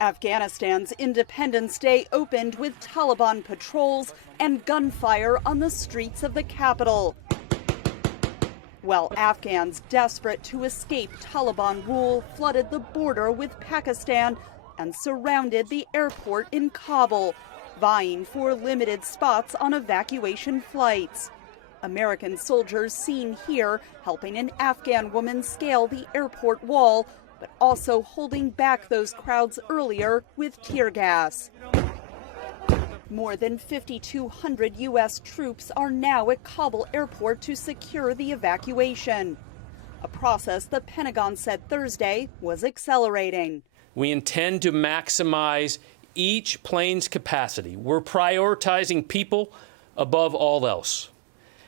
Afghanistan's Independence Day opened with Taliban patrols and gunfire on the streets of the capital. While Afghans desperate to escape Taliban rule flooded the border with Pakistan and surrounded the airport in Kabul, vying for limited spots on evacuation flights. American soldiers seen here helping an Afghan woman scale the airport wall, but also holding back those crowds earlier with tear gas. More than 5,200 U.S. troops are now at Kabul Airport to secure the evacuation, a process the Pentagon said Thursday was accelerating. We intend to maximize each plane's capacity. We're prioritizing people above all else,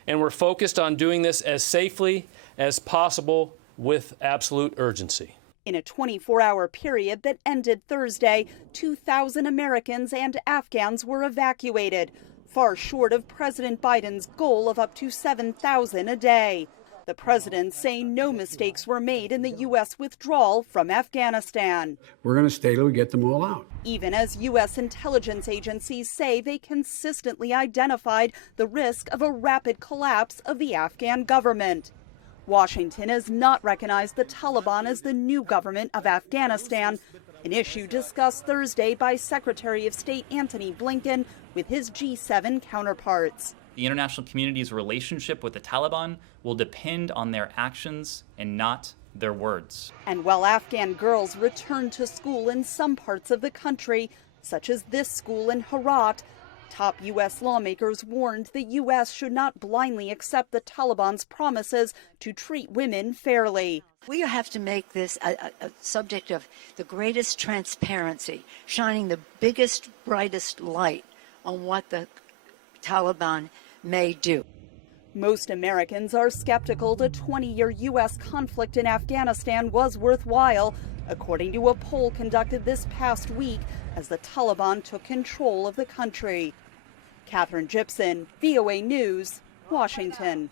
and we're focused on doing this as safely as possible with absolute urgency. In a 24-hour period that ended Thursday, 2,000 Americans and Afghans were evacuated, far short of President Biden's goal of up to 7,000 a day. The president saying no mistakes were made in the U.S. withdrawal from Afghanistan. We're going to stay till we get them all out. Even as U.S. intelligence agencies say they consistently identified the risk of a rapid collapse of the Afghan government. Washington has not recognized the Taliban as the new government of Afghanistan, an issue discussed Thursday by Secretary of State Antony Blinken with his G7 counterparts. The international community's relationship with the Taliban will depend on their actions and not their words. And while Afghan girls return to school in some parts of the country, such as this school in Herat, top U.S. lawmakers warned the U.S. should not blindly accept the Taliban's promises to treat women fairly. We have to make this a subject of the greatest transparency, shining the biggest, brightest light on what the Taliban may do. Most Americans are skeptical the 20-year U.S. conflict in Afghanistan was worthwhile, according to a poll conducted this past week as the Taliban took control of the country. Catherine Gibson, VOA News, Washington.